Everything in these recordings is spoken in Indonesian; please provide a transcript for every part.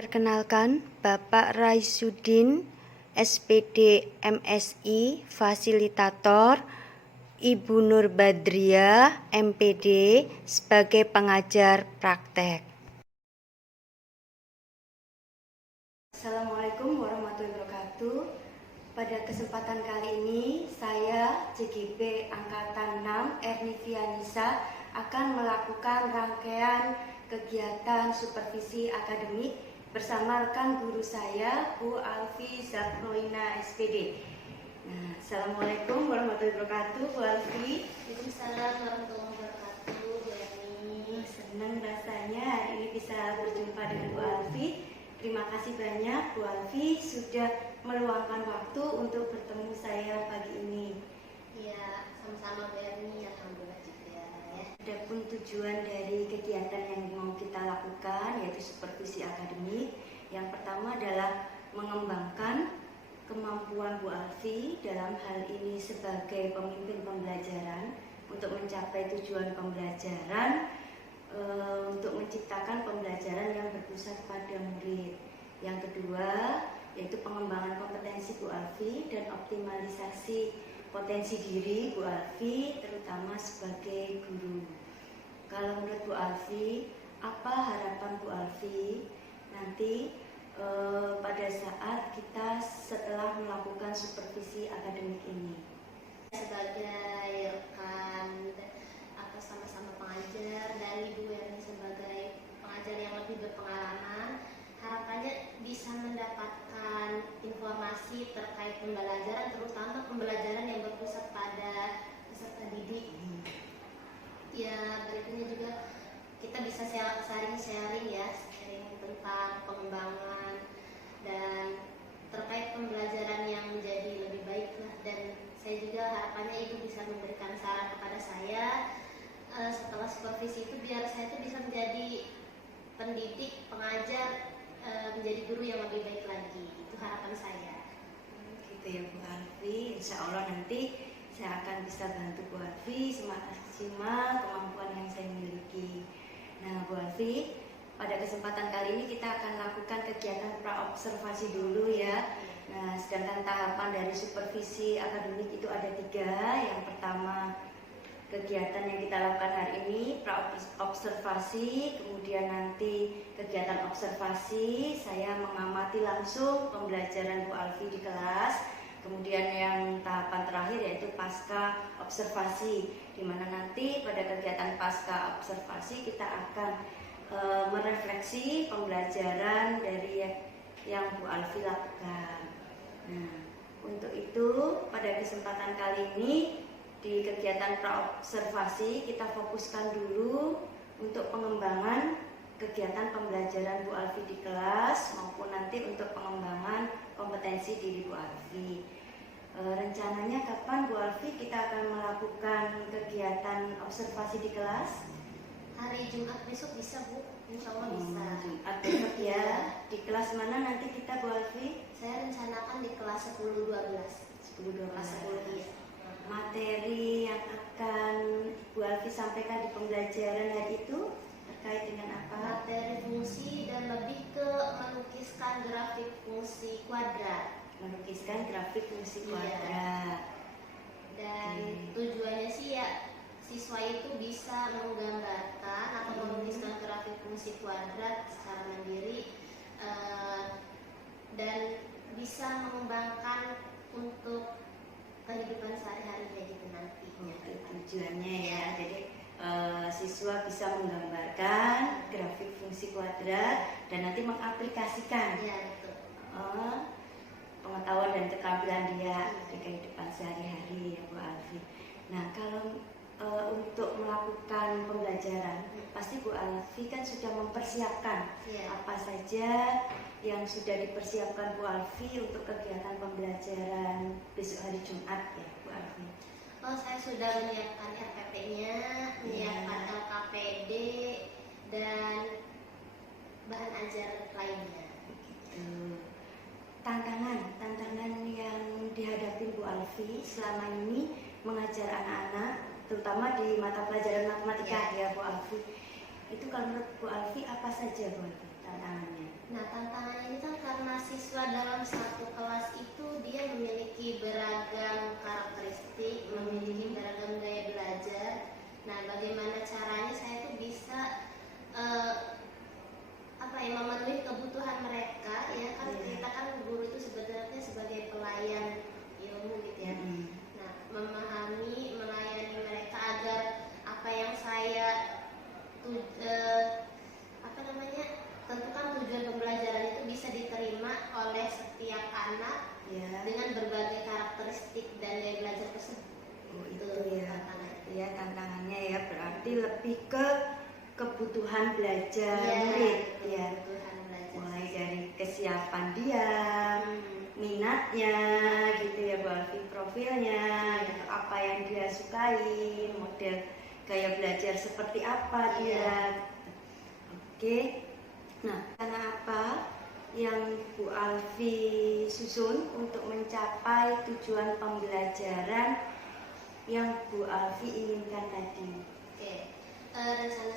Perkenalkan, Bapak Raisuddin, SPD MSI, Fasilitator, Ibu Nur Badriah, MPD, sebagai pengajar praktek. Assalamualaikum warahmatullahi wabarakatuh. Pada kesempatan kali ini, saya JGB Angkatan 6 Ernivianisa akan melakukan rangkaian kegiatan supervisi akademik bersama rekan guru saya, Bu Alfi Zaknoina SPD. Nah, Assalamualaikum warahmatullahi wabarakatuh, Bu Alfi. Waalaikumsalam warahmatullahi wabarakatuh, Bu Erni. Senang rasanya hari ini bisa berjumpa dengan Bu Alfi. Terima kasih banyak Bu Alfi sudah meluangkan waktu untuk bertemu saya pagi ini. Ya, sama-sama Bu Erni, alhamdulillah juga ya. Adapun tujuan dari kegiatan yang mau kita lakukan yaitu supervisi akademik. Yang pertama adalah mengembangkan kemampuan Bu Alfi dalam hal ini sebagai pemimpin pembelajaran untuk mencapai tujuan pembelajaran, untuk menciptakan pembelajaran yang berpusat pada murid. Yang kedua yaitu pengembangan kompetensi Bu Alfi dan optimalisasi potensi diri Bu Alfi terutama sebagai guru. Kalau menurut Bu Alfi, apa harapan Bu Alfi nanti pada saat kita setelah melakukan supervisi akademik ini? Sebagai rekan atau sama-sama pengajar dan Ibu Erni sebagai pengajar yang lebih berpengalaman, harapannya bisa mendapatkan informasi terkait pembelajaran, terutama pembelajaran yang berpusat pada peserta didik. Ya, berikutnya juga kita bisa sharing ya, sharing tentang pengembangan dan terkait pembelajaran yang menjadi lebih baik lah. Dan saya juga harapannya Ibu bisa memberikan saran kepada saya setelah supervisi itu biar saya itu bisa menjadi pendidik, pengajar, menjadi guru yang lebih baik lagi. Itu harapan saya. Gitu ya Bu Alfi, insya Allah nanti saya akan bisa bantu Bu Alfi semaksimal kemampuan yang saya miliki. Nah Bu Alfi, pada kesempatan kali ini kita akan lakukan kegiatan praobservasi dulu ya. Nah, sedangkan tahapan dari supervisi akademik itu ada 3. Yang pertama, kegiatan yang kita lakukan hari ini praobservasi, kemudian nanti kegiatan observasi, saya mengamati langsung pembelajaran Bu Alfi di kelas. Kemudian yang tahapan terakhir yaitu pasca observasi, di mana nanti pada kegiatan pasca observasi kita akan merefleksi pembelajaran dari yang Bu Alfi lakukan. Nah, untuk itu pada kesempatan kali ini di kegiatan praobservasi kita fokuskan dulu untuk pengembangan kegiatan pembelajaran Bu Alfi di kelas maupun nanti untuk pengembangan kompetensi diri Bu Alfi. Rencananya kapan Bu Alfi kita akan melakukan kegiatan observasi di kelas? Hari Jumat besok bisa Bu, insya Allah bisa. Jumat besok ya. Di kelas mana nanti kita Bu Alfi? Saya rencanakan di kelas 10-12. 10-12. Kelas 10 ya. Materi yang akan Bu Alfi sampaikan di pembelajaran hari itu terkait dengan apa? Materi fungsi dan lebih ke melukiskan grafik fungsi kuadrat. Melukiskan grafik fungsi kuadrat. Dan tujuannya sih ya siswa itu bisa menggambarkan atau melukiskan grafik fungsi kuadrat secara mandiri dan bisa mengembangkan untuk kehidupan sehari-hari gitu nantinya. Itu tujuannya ya. Jadi siswa bisa menggambarkan grafik fungsi kuadrat dan nanti mengaplikasikan pengetahuan dan keterampilan dia di kehidupan sehari-hari ya Bu Alfi. Nah kalau untuk melakukan pembelajaran pasti Bu Alfi kan sudah mempersiapkan apa saja yang sudah dipersiapkan Bu Alfi untuk kegiatan pembelajaran besok hari Jumat ya Bu Alfi. Oh, saya sudah menyiapkan RPP-nya, menyiapkan LKPD dan bahan ajar lainnya. Gitu. Tantangan yang dihadapi Bu Alfi selama ini mengajar anak-anak terutama di mata pelajaran matematika ya Bu Alfi. Itu kalau menurut Bu Alfi apa saja Bu Alfi? tantangannya? Nah, tantangannya ini kan karena siswa dalam satu kelas itu dia memiliki beragam karakteristik, memiliki beragam gaya belajar. Nah, bagaimana caranya saya tuh bisa memenuhi kebutuhan mereka, ya kan? Kita kan guru itu sebenarnya sebagai pelayan ilmu gitu ya. Nah, memahami, melayani mereka agar apa yang saya tentukan tujuan pembelajaran itu bisa diterima oleh setiap anak dengan berbagai karakteristik dan gaya belajar tersebut. Itu ya tantangannya ya, berarti lebih ke kebutuhan belajar murid ya. Mulai dari kesiapan dia, minatnya gitu ya Bu Alfi, profilnya, gitu, apa yang dia sukai, model gaya belajar seperti apa dia. Oke. Nah, karena apa yang Bu Alfi susun untuk mencapai tujuan pembelajaran yang Bu Alfi inginkan tadi? Rencana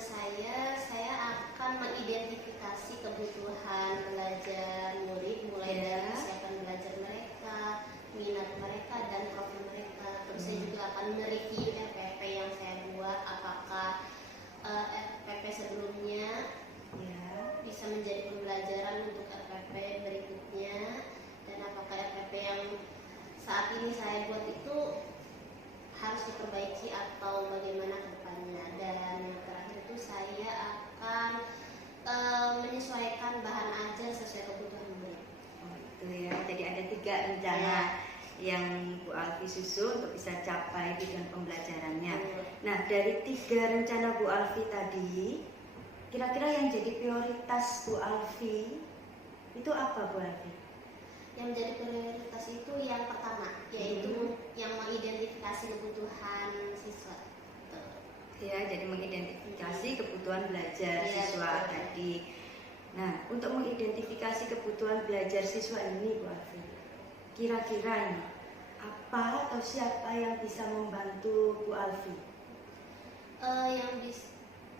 saya akan mengidentifikasi kebutuhan belajar murid mulai dari kesiapan belajar mereka, minat mereka, dan profil mereka. Terus saya juga akan mereview RPP yang saya buat, apakah RPP sebelumnya bisa menjadi pembelajaran untuk RPP berikutnya, dan apakah RPP yang saat ini saya buat itu harus diperbaiki atau bagaimana ke depannya. Dan yang terakhir itu saya akan menyesuaikan bahan ajar sesuai kebutuhan murid. Itu ya, jadi ada 3 rencana yang Bu Alfi susun untuk bisa capai tujuan pembelajarannya. Nah, dari 3 rencana Bu Alfi tadi, kira-kira yang jadi prioritas Bu Alfi itu apa Bu Alfi? Yang menjadi prioritas itu yang pertama, yaitu yang mengidentifikasi kebutuhan siswa. Ya, jadi mengidentifikasi kebutuhan belajar siswa tadi. Nah, untuk mengidentifikasi kebutuhan belajar siswa ini Bu Alfi, kira-kira ini apa atau siapa yang bisa membantu Bu Alfi?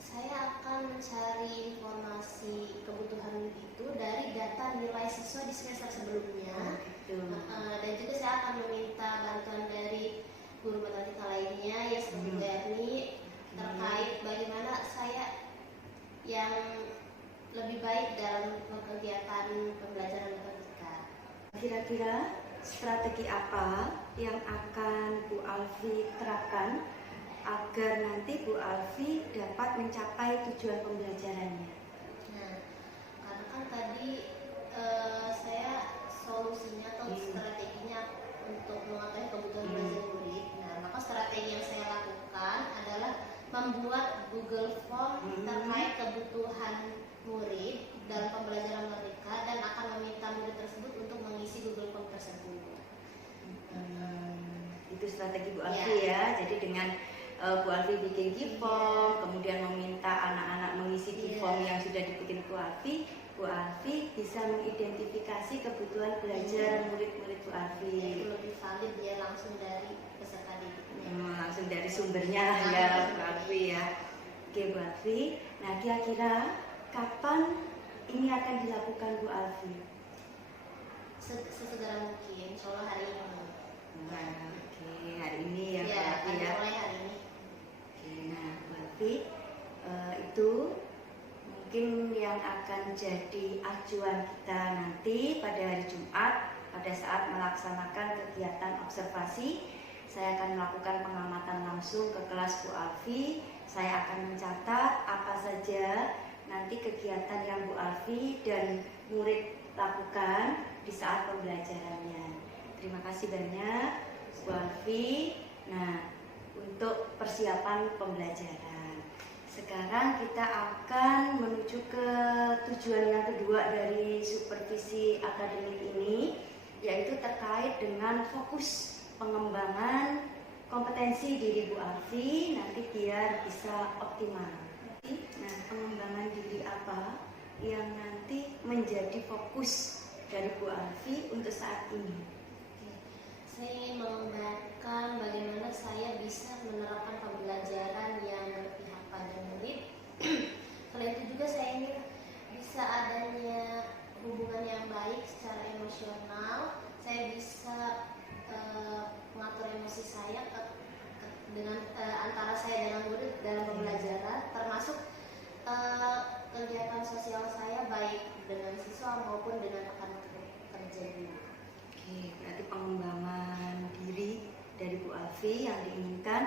Saya akan mencari informasi kebutuhan itu dari data nilai siswa di semester sebelumnya. Dan juga saya akan meminta bantuan dari guru matematika lainnya ya seperti Bu Erni terkait bagaimana saya yang lebih baik dalam kegiatan pembelajaran matematika. Kira-kira strategi apa yang akan Bu Alfi terapkan agar nanti Bu Alfi dapat mencapai tujuan pembelajarannya? Nah, karena kan tadi saya solusinya atau strateginya untuk mengetahui kebutuhan belajar murid. Nah, maka strategi yang saya lakukan adalah membuat Google Form terkait kebutuhan murid dalam pembelajaran mereka dan akan meminta murid tersebut untuk mengisi Google Form tersebut. Itu strategi Bu Alfi ya. Jadi dengan Bu Alfi bikin G-form, kemudian meminta anak-anak mengisi G-form yang sudah dibikin Bu Alfi bisa mengidentifikasi kebutuhan belajar murid-murid Bu Alfi. Itu lebih valid dia langsung dari peserta didiknya. Langsung dari sumbernya ya Bu Alfi ya. Oke Bu Alfi, nah kira-kira kapan ini akan dilakukan Bu Alfi? Sesegera mungkin, insya Allah hari ini. Oke, hari ini ya Bu Alfi ya. Mulai hari ini. Nah, berarti itu mungkin yang akan jadi acuan kita nanti pada hari Jumat pada saat melaksanakan kegiatan observasi. Saya akan melakukan pengamatan langsung ke kelas Bu Alfi. Saya akan mencatat apa saja nanti kegiatan yang Bu Alfi dan murid lakukan di saat pembelajarannya. Terima kasih banyak Bu Alfi. Nah, untuk persiapan pembelajaran. Sekarang kita akan menuju ke tujuan yang kedua dari supervisi akademik ini, yaitu terkait dengan fokus pengembangan kompetensi diri Bu Alfi nanti biar bisa optimal. Nah, pengembangan diri apa yang nanti menjadi fokus dari Bu Alfi untuk saat ini? Saya ingin mengembangkan bagaimana saya bisa menerapkan pembelajaran yang berpihak pada murid. Selain itu juga saya ingin bisa ada yang diinginkan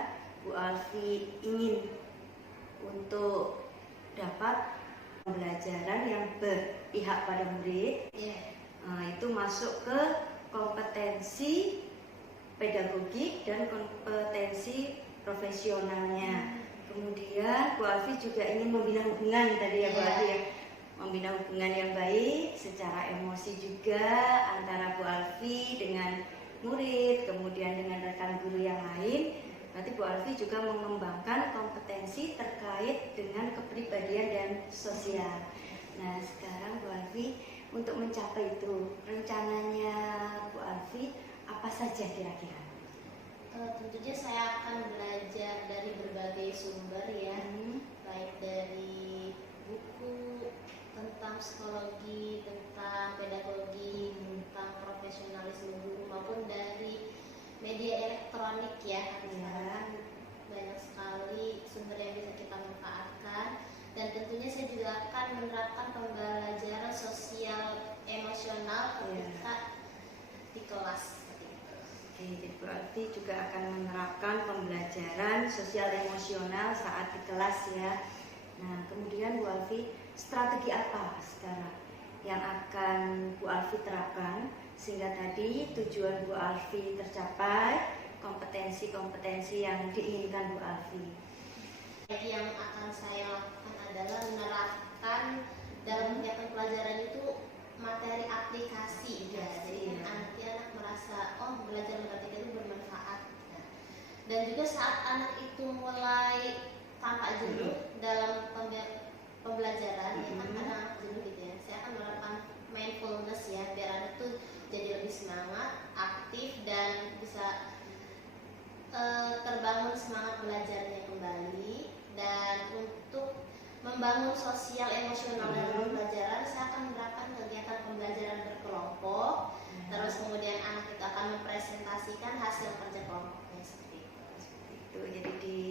Bu Alfi ingin untuk dapat pembelajaran yang berpihak pada murid. Itu masuk ke kompetensi pedagogik dan kompetensi profesionalnya. Kemudian Bu Alfi juga ingin membina hubungan tadi ya Bu Alfi ya, membina hubungan yang baik secara emosi juga antara Bu Alfi dengan murid, kemudian dengan rekan guru yang lain. Berarti Bu Alfi juga mengembangkan kompetensi terkait dengan kepribadian dan sosial. Nah sekarang Bu Alfi, untuk mencapai itu rencananya Bu Alfi apa saja kira-kira? Tentunya saya akan belajar dari berbagai sumber ya, baik dari buku tentang psikologi, tentang pedagogi, tentang profesionalisme guru, maupun dari media elektronik ya. Sekarang banyak sekali sumber yang bisa kita manfaatkan, dan tentunya saya juga akan menerapkan pembelajaran sosial emosional ketika di kelas. Jadi Bu Alfi juga akan menerapkan pembelajaran sosial emosional saat di kelas ya. Nah kemudian Bu Alfi, strategi apa sekarang yang akan Bu Alfi terapkan sehingga tadi tujuan Bu Alfi tercapai, kompetensi-kompetensi yang diinginkan Bu Alfi? Jadi yang akan saya lakukan adalah menerapkan dalam kegiatan pelajaran itu materi aplikasi ya. Jadi anak-anak merasa belajar matematika itu bermanfaat. Dan juga saat anak itu mulai tampak jenuh dalam pembelajaran, ya kan anak jenuh gitu ya. Saya akan menerapkan mindfulness ya, biar anak itu jadi lebih semangat, aktif, dan bisa terbangun semangat belajarnya kembali. Dan untuk membangun sosial emosional dalam pembelajaran, saya akan menerapkan kegiatan pembelajaran berkelompok. Terus kemudian anak itu akan mempresentasikan hasil kerja kelompoknya seperti itu. Jadi di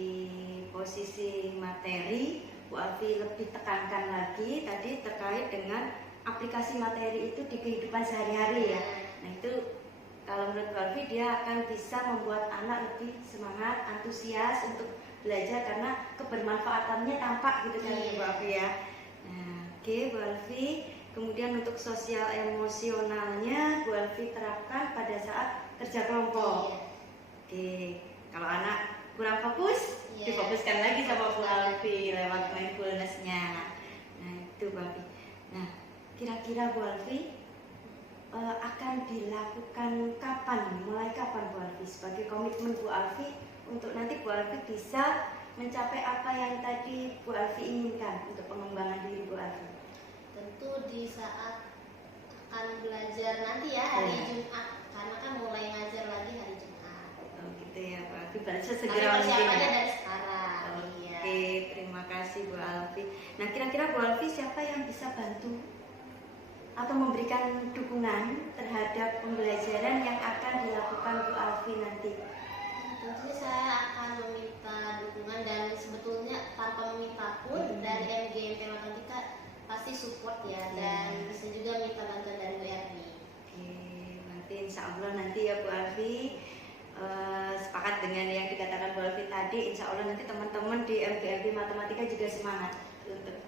posisi materi Bu Alfi lebih tekankan lagi tadi terkait dengan aplikasi materi itu di kehidupan sehari-hari ya. Nah itu kalau menurut Bu Alfi dia akan bisa membuat anak lebih semangat, antusias untuk belajar karena kebermanfaatannya tampak gitu kan Bu Alfi ya. Nah, oke Bu Alfi, kemudian untuk sosial emosionalnya Bu Alfi terapkan pada saat kerja kelompok. Oke, kalau anak kurang fokus, difokuskan lagi sama Bu Alfi lewat mindfulness-nya. Nah itu Bu Alfi. Nah kira-kira Bu Alfi akan dilakukan kapan, mulai kapan Bu Alfi sebagai komitmen Bu Alfi untuk nanti Bu Alfi bisa mencapai apa yang tadi Bu Alfi inginkan untuk pengembangan diri Bu Alfi? Tentu di saat akan belajar nanti ya, hari Jumat, karena kan mulai ngajar lagi hari Jumat. Oh gitu ya Bu Alfi, berarti segera persiapannya dari sekarang. Oke, terima kasih Bu Alfi. Nah kira-kira Bu Alfi siapa yang bisa bantu atau memberikan dukungan terhadap pembelajaran yang akan dilakukan Bu Alfi nanti? Tentunya saya akan meminta dukungan, dan sebetulnya tanpa meminta pun dari MGMP Matematika pasti support ya, dan bisa juga minta bantuan dari WRB. Oke, nanti insya Allah nanti ya Bu Alfi sepakat dengan yang dikatakan Bu Alfi tadi, insya Allah nanti teman-teman di MGMP Matematika juga semangat untuk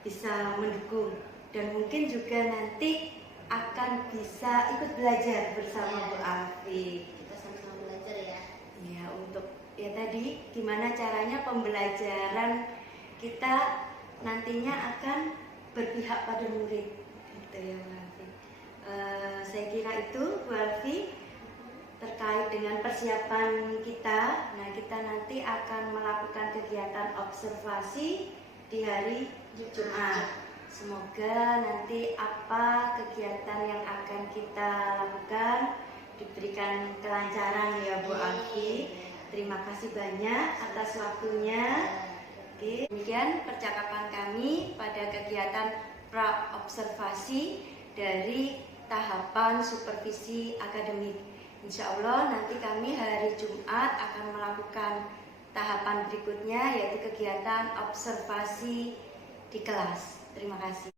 bisa mendukung, dan mungkin juga nanti akan bisa ikut belajar bersama Bu Alfi. Kita sama-sama belajar ya. Ya, untuk ya tadi gimana caranya pembelajaran kita nantinya akan berpihak pada murid, gitu ya Bu Alfi. Saya kira itu Bu Alfi terkait dengan persiapan kita. Nah kita nanti akan melakukan kegiatan observasi di hari Jumat. Semoga nanti apa kegiatan yang akan kita lakukan diberikan kelancaran ya Bu Alfi. Terima kasih banyak atas waktunya. Oke, demikian percakapan kami pada kegiatan pra-observasi dari tahapan supervisi akademik. Insya Allah nanti kami hari Jumat akan melakukan tahapan berikutnya, yaitu kegiatan observasi di kelas. Terima kasih.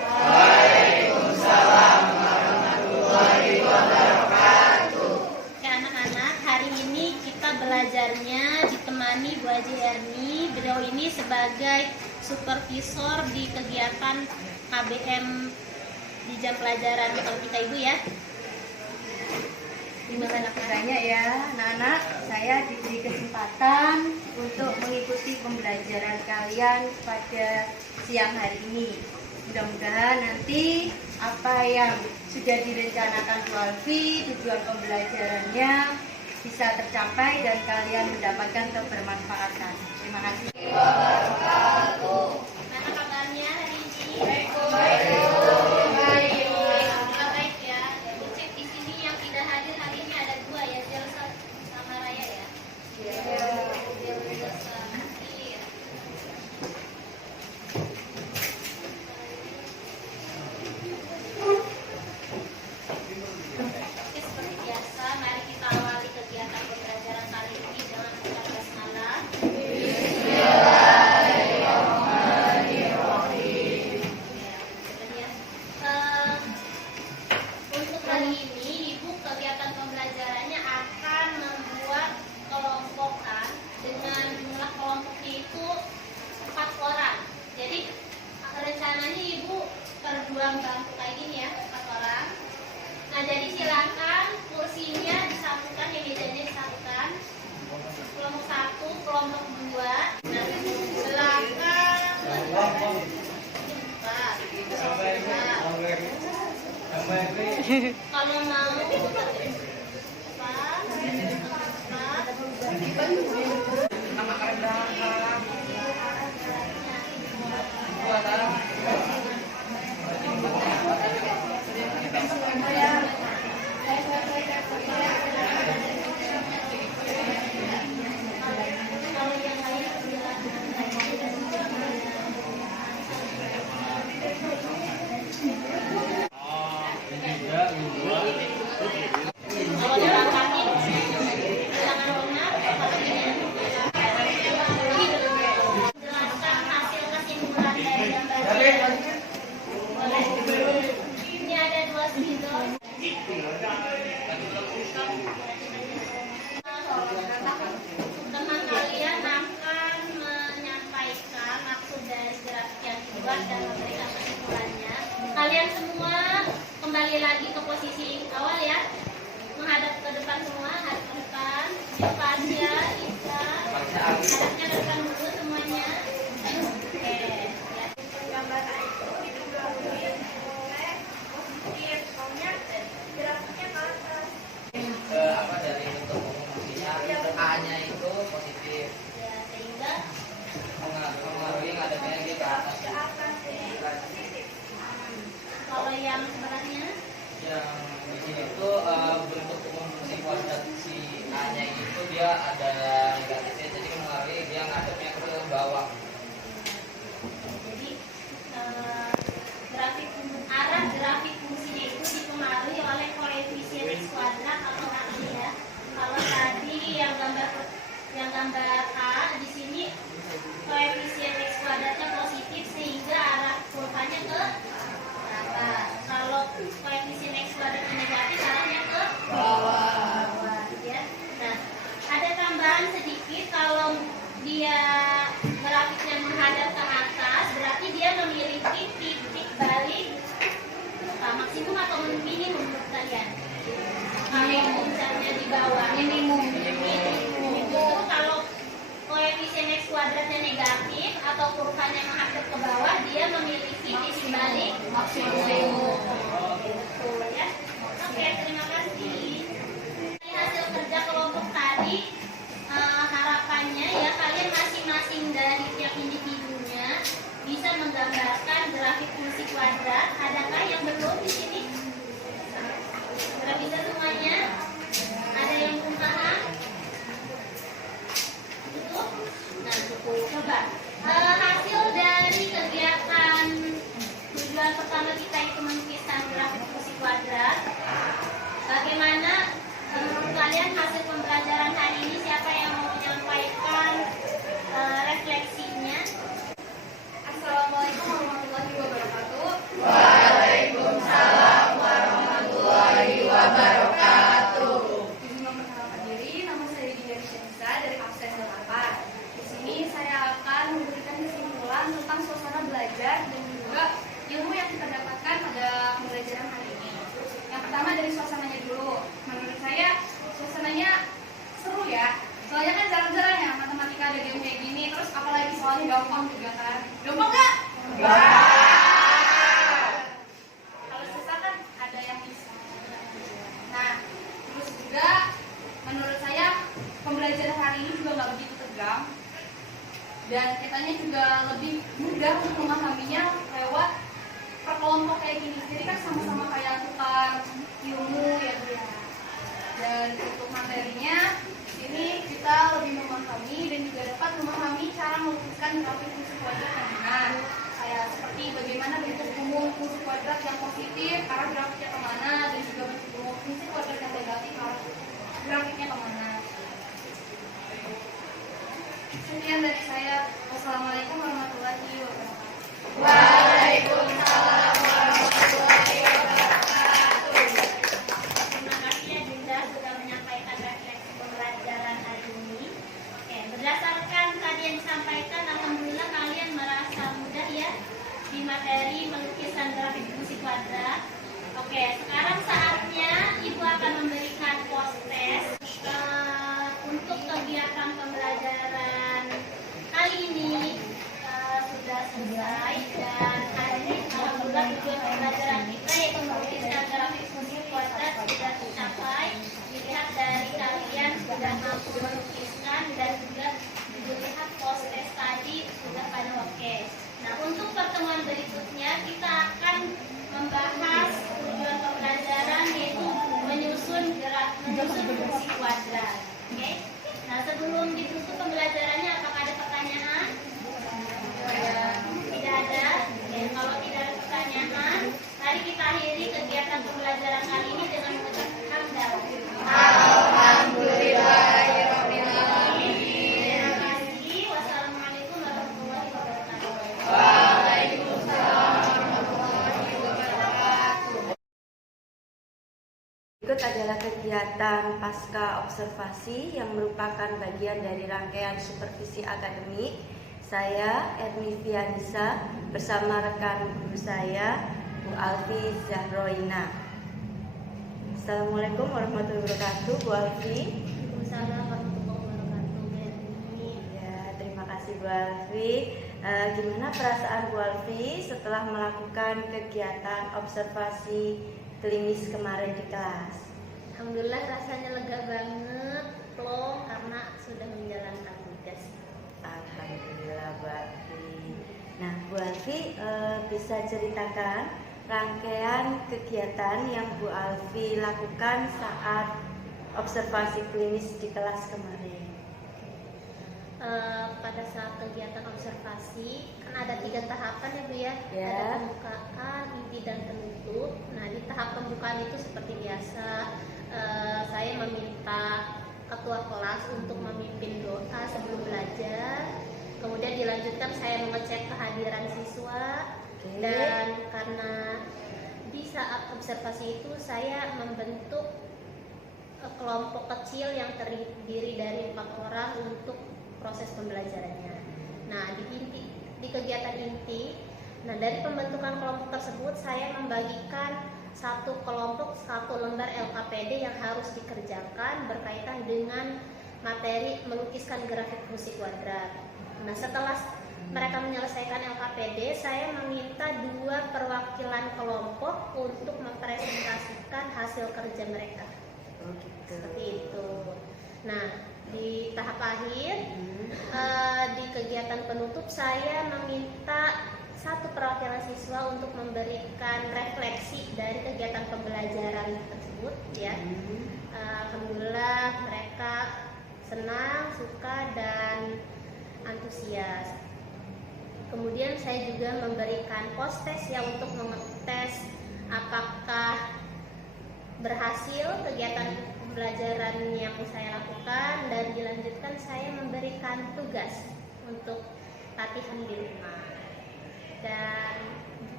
Waalaikumsalam warahmatullahi wabarakatuh. Anak-anak, hari ditemani Bu Haji Herni. Beliau ini sebagai supervisor di kegiatan KBM di jam pelajaran matematika Ibu ya. Terima kasih banyak ya anak-anak. Saya diberi kesempatan untuk mengikuti pembelajaran kalian pada siang hari ini. Mudah-mudahan nanti apa yang sudah direncanakan Bu Alfi, tujuan pembelajarannya bisa tercapai dan kalian mendapatkan kebermanfaatan. Terima kasih. Mana kabarnya hari ini? Baik ya. Cek di sini yang tidak hadir hari ini ada 2 ya, Jelsa sama Raya ya. Jelsa hadir. Oke, seperti biasa, mari kita awali kegiatan pembelajaran kali ini dengan mengucap basmalah. Untuk hari ini, Ibu kegiatan pembelajarannya akan membuat kelompokan dengan jumlah kelompoknya itu 4 orang. Jadi rencananya Ibu per 2 bangku kayak gini ya, 4 orang. Nah, jadi silakan kursinya disatukan, ya mejanya disatukan. Kelompok 1, kelompok 2. Nah, silakan. Kalau mau kalau yang lain kalau dirangkakin jangan benar jelaskan hasil kesimpulan dari gambarnya. Boleh. Ini ada 2 spidol. Teman kalian akan menyampaikan maksud dari grafik yang dibuat dan memberikan kesimpulannya. Kalian semua kembali lagi ke posisi awal ya, menghadap ke depan semua, hadap ke depan. Fasya, Isa, hadapnya ke depan dulu semuanya. Oke, ya. Gambar itu didahului oleh positif, soalnya grafiknya ke atas. Apa dari bentuk komposisinya A-nya itu positif, Ya, sehingga mengaruhi ngadepnya dia ke atas. kalau yang sebenarnya Yang di sini tuh bentuk umum fungsi kuadrat si A-nya itu dia ada negatifnya, jadi mengaruhi dia ngadepnya ke bawah. jadi arah grafik fungsinya itu dipengaruhi oleh koefisien X kuadrat atau A-nya ya. Kalau tadi yang gambar A di sini koefisien X kuadratnya positif sehingga arah kurvanya ke atas. Kalau koefisien X kuadratnya negatif arahnya ke bawah ya. Nah, ada tambahan sedikit, kalau dia grafiknya menghadap ke atas berarti dia memiliki titik balik maksimum atau minimum menurut kalian? Kalau misalnya di bawah minimum itu kalau koefisien X kuadratnya negatif atau kurvanya menghadap ke bawah, dia memiliki titik balik maksimum. Betul ya. Oke, terima kasih. Hasil kerja kelompok tadi harapannya ya kalian masing-masing dari tiap individunya bisa menggambarkan grafik fungsi kuadrat. Adakah yang belum di sini? Sudah bisa semuanya? Ada yang belum paham? Cukup? Nah, cukup. Coba hasil dari kegiatan tujuan pertama kita itu melukiskan grafik fungsi kuadrat. Bagaimana menurut kalian hasil pembelajaran hari ini? Siapa yang mau menyampaikan refleksinya? Assalamualaikum warahmatullahi wabarakatuh. Waalaikumsalam warahmatullahi wabarakatuh. belajar dan juga ilmu yang kita dapatkan pada pembelajaran hari ini. Yang pertama dari suasananya dulu. Menurut saya suasananya seru ya. Soalnya kan jarang-jarang ya matematika ada game kayak gini. Terus apalagi soalnya gampang juga kan. Gampang nggak? Kalau susah kan ada yang bisa. Nah, terus juga menurut saya pembelajaran hari ini juga nggak begitu tegang. Dan kitanya juga lebih mudah untuk memahaminya lewat perkelompok kayak gini. Jadi kan sama-sama kayak tukar ilmu ya Bu ya. Dan untuk materinya ini kita lebih memahami dan juga dapat memahami cara melukiskan grafik fungsi kuadrat yang benar. Kayak seperti bagaimana bentuk umum fungsi kuadrat yang positif, arah grafiknya kemana, dan juga bentuk umum fungsi kuadrat yang negatif, arah grafiknya kemana. Sekian dari saya. Wassalamualaikum warahmatullahi wabarakatuh. Waalaikumsalam warahmatullahi wabarakatuh. Terima kasih ya Dinda sudah menyampaikan refleksi pembelajaran hari ini. Oke, berdasarkan tadi yang disampaikan, alhamdulillah kalian merasa mudah ya di materi melukiskan grafik fungsi kuadrat. Oke, sekarang saatnya Ibu akan memberikan post test untuk kegiatan pembelajaran kali ini. Sudah selesai dan hari ini alhamdulillah tujuan pembelajaran kita yaitu melukiskan grafik fungsi kuadrat sudah tercapai. Dilihat dari kalian sudah mampu melukiskan dan juga dilihat post test tadi sudah pada oke. Nah, untuk pertemuan berikutnya kita akan membahas tujuan pembelajaran yaitu menyusun fungsi kuadrat. Oke. Nah, sebelum ditutup pembelajarannya, apakah ada pertanyaan? Tidak ada. Kalau tidak ada pertanyaan, mari kita akhiri kegiatan pembelajaran kali ini dengan mengucapkan hamdalah. Alhamdulillahirabbil alamin. Terima kasih. Wassalamualaikum warahmatullahi wabarakatuh. Waalaikumsalam warahmatullahi wabarakatuh. Berikut adalah kegiatan pasca observasi yang merupakan bagian dari rangkaian supervisi akademik. Saya Erni Fianisa bersama rekan guru saya Bu Alfi Zahroina. Assalamualaikum warahmatullahi wabarakatuh, Bu Alfi. Waalaikumsalam warahmatullahi wabarakatuh. Ya, terima kasih Bu Alfi. Gimana perasaan Bu Alfi setelah melakukan kegiatan observasi klinis kemarin di kelas? Alhamdulillah rasanya lega banget, plong karena sudah menjalankan tugas. Alhamdulillah Bu Alfi. Nah Bu Alfi bisa ceritakan rangkaian kegiatan yang Bu Alfi lakukan saat observasi klinis di kelas kemarin. Pada saat kegiatan observasi kan ada 3 tahapan ya Bu ya. Ya. Ada pembukaan, inti dan penutup. Nah di tahap pembukaan itu seperti biasa saya meminta ketua kelas untuk memimpin doa sebelum belajar. Kemudian dilanjutkan saya mengecek kehadiran siswa. Dan karena di saat observasi itu saya membentuk kelompok kecil yang terdiri dari 4 orang untuk proses pembelajarannya. Nah, di kegiatan inti, nah dari pembentukan kelompok tersebut saya membagikan satu kelompok 1 lembar LKPD yang harus dikerjakan berkaitan dengan materi melukiskan grafik fungsi kuadrat. Nah, setelah mereka menyelesaikan LKPD, saya meminta 2 perwakilan kelompok untuk mempresentasikan hasil kerja mereka. Oh gitu. Seperti itu. Nah, di tahap akhir di kegiatan penutup saya meminta 1 perwakilan siswa untuk memberikan refleksi dari kegiatan pembelajaran tersebut ya. Alhamdulillah mereka senang, suka dan antusias. Kemudian saya juga memberikan post test ya untuk mengetes apakah berhasil kegiatan pembelajaran yang saya lakukan, dan dilanjutkan saya memberikan tugas untuk latihan di rumah. Dan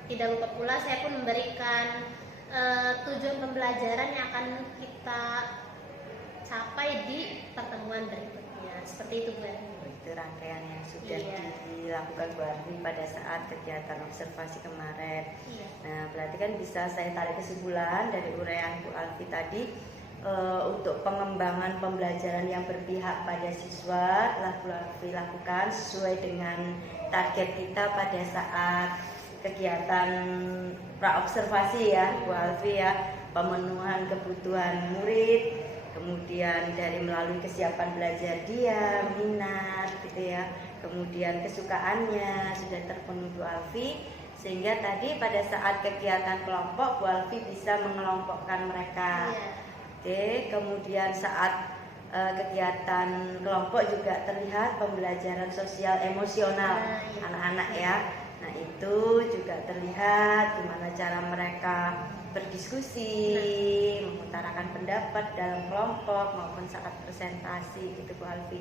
tidak lupa pula saya pun memberikan tujuan pembelajaran yang akan kita capai di pertemuan berikutnya. Seperti itu Bu. itu rangkaian yang sudah Iya. dilakukan Bu Alfi pada saat kegiatan observasi kemarin. Iya. Nah, berarti kan bisa saya tarik kesimpulan dari uraian Bu Alfi tadi, untuk pengembangan pembelajaran yang berpihak pada siswa telah Bu Alfi lakukan sesuai dengan target kita pada saat kegiatan praobservasi ya Bu Alfi ya, pemenuhan kebutuhan murid, kemudian dari melalui kesiapan belajar dia, minat gitu ya, kemudian kesukaannya sudah terpenuhi Bu Alfi, sehingga tadi pada saat kegiatan kelompok Bu Alfi bisa mengelompokkan mereka. Iya. Oke, kemudian saat kegiatan kelompok juga terlihat pembelajaran sosial emosional Nah, iya. anak-anak ya. Nah, itu juga terlihat gimana cara mereka berdiskusi, mengutarakan pendapat dalam kelompok maupun saat presentasi gitu Bu Alfi.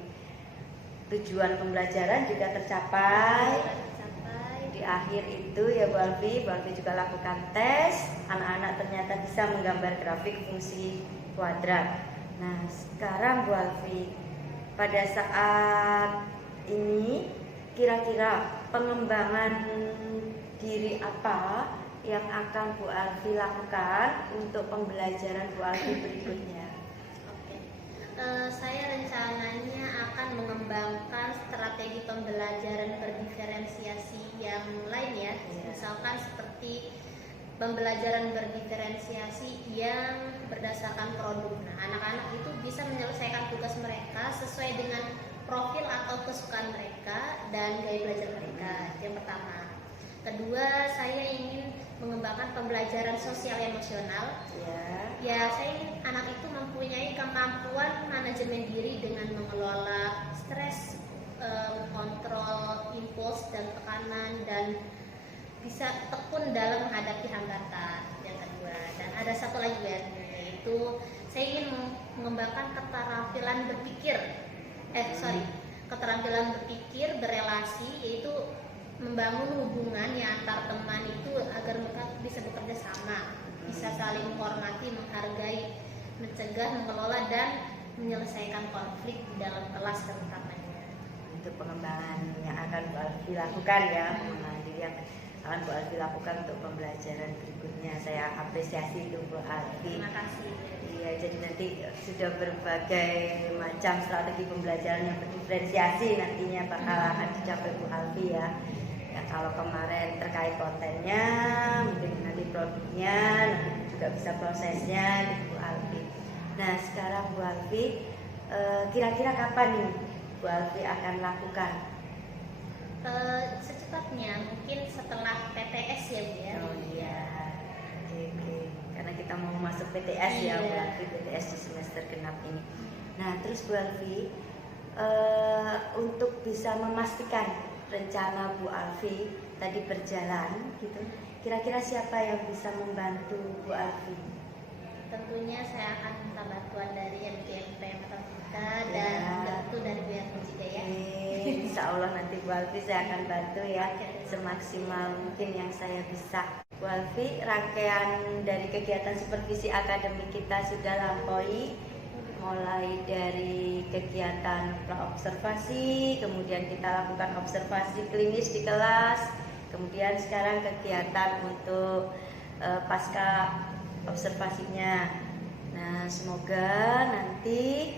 Tujuan pembelajaran juga tercapai. Sampai Di akhir itu ya Bu Alfi juga lakukan tes. Anak-anak ternyata bisa menggambar grafik fungsi kuadrat. Nah, sekarang Bu Alfi, pada saat ini kira-kira pengembangan diri apa yang akan Bu Alfi lakukan untuk pembelajaran Bu Alfi berikutnya? Oke. Saya rencananya akan mengembangkan strategi pembelajaran berdiferensiasi yang lain ya. Iya. Misalkan seperti pembelajaran berdiferensiasi yang berdasarkan produk. Nah, anak-anak itu bisa menyelesaikan tugas mereka sesuai dengan profil atau kesukaan mereka dan gaya belajar mereka. Itu yang pertama. Kedua, saya ingin mengembangkan pembelajaran sosial emosional. Ya, saya ingin anak itu mempunyai kemampuan manajemen diri dengan mengelola stres, kontrol impuls dan tekanan, dan bisa tekun dalam menghadapi hambatan. Yang kedua, dan ada satu lagi ya, yaitu saya ingin mengembangkan keterampilan berpikir, keterampilan berpikir berelasi, yaitu membangun hubungan yang antar teman itu agar mereka bisa bekerja sama, bisa saling menghormati, menghargai, mencegah, mengelola dan menyelesaikan konflik di dalam kelas terutamanya. Untuk pengembangan yang akan Bu Alfi lakukan ya, pengembangan diri yang akan Bu Alfi lakukan untuk pembelajaran berikutnya. Saya apresiasi itu Bu Alfi. Terima kasih. Iya, jadi nanti sudah berbagai macam strategi pembelajaran yang berdiferensiasi nantinya bakal akan dicapai Bu Alfi ya. Ya, kalau kemarin terkait kontennya, mungkin nanti produknya, nanti juga bisa prosesnya gitu Bu Alfi. Nah, sekarang Bu Alfi, kira-kira kapan nih Bu Alfi akan lakukan? Secepatnya, mungkin setelah PTS ya Bu ya. Oh iya, oke. Karena kita mau masuk PTS ya Bu Alfi, PTS di semester genap ini. Nah, terus Bu Alfi, untuk bisa memastikan rencana Bu Alfi tadi berjalan gitu, kira-kira siapa yang bisa membantu Bu Alfi? Tentunya saya akan minta bantuan dari MGMP Matematika dan tentu dari BRI juga ya. Insya Allah nanti Bu Alfi saya akan bantu ya semaksimal mungkin yang saya bisa. Bu Alfi, rangkaian dari kegiatan supervisi akademik kita sudah lampaui, mulai dari kegiatan praobservasi, kemudian kita lakukan observasi klinis di kelas, kemudian sekarang kegiatan untuk pasca observasinya. Nah, semoga nanti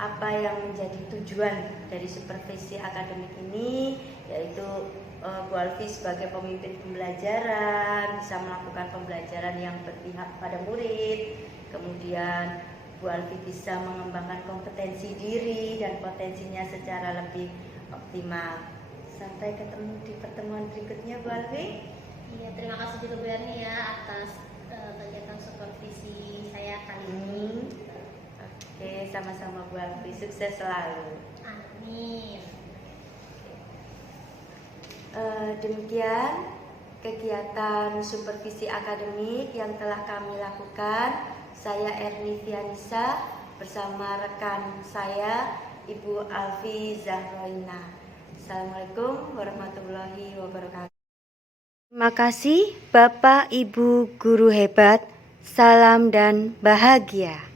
apa yang menjadi tujuan dari supervisi akademik ini, yaitu Bu Alfi sebagai pemimpin pembelajaran bisa melakukan pembelajaran yang berpihak pada murid, kemudian Bu Alfi bisa mengembangkan kompetensi diri dan potensinya secara lebih optimal. Sampai ketemu di pertemuan berikutnya Bu Alfi. Iya, terima kasih juga Bu Erni ya atas kegiatan supervisi saya kali ini. Oke, sama-sama Bu Alfi, sukses selalu. Amin. Demikian kegiatan supervisi akademik yang telah kami lakukan. Saya Erni Fianisa bersama rekan saya Ibu Alfi Zahroina. Assalamualaikum warahmatullahi wabarakatuh. Terima kasih Bapak Ibu guru hebat. Salam dan bahagia.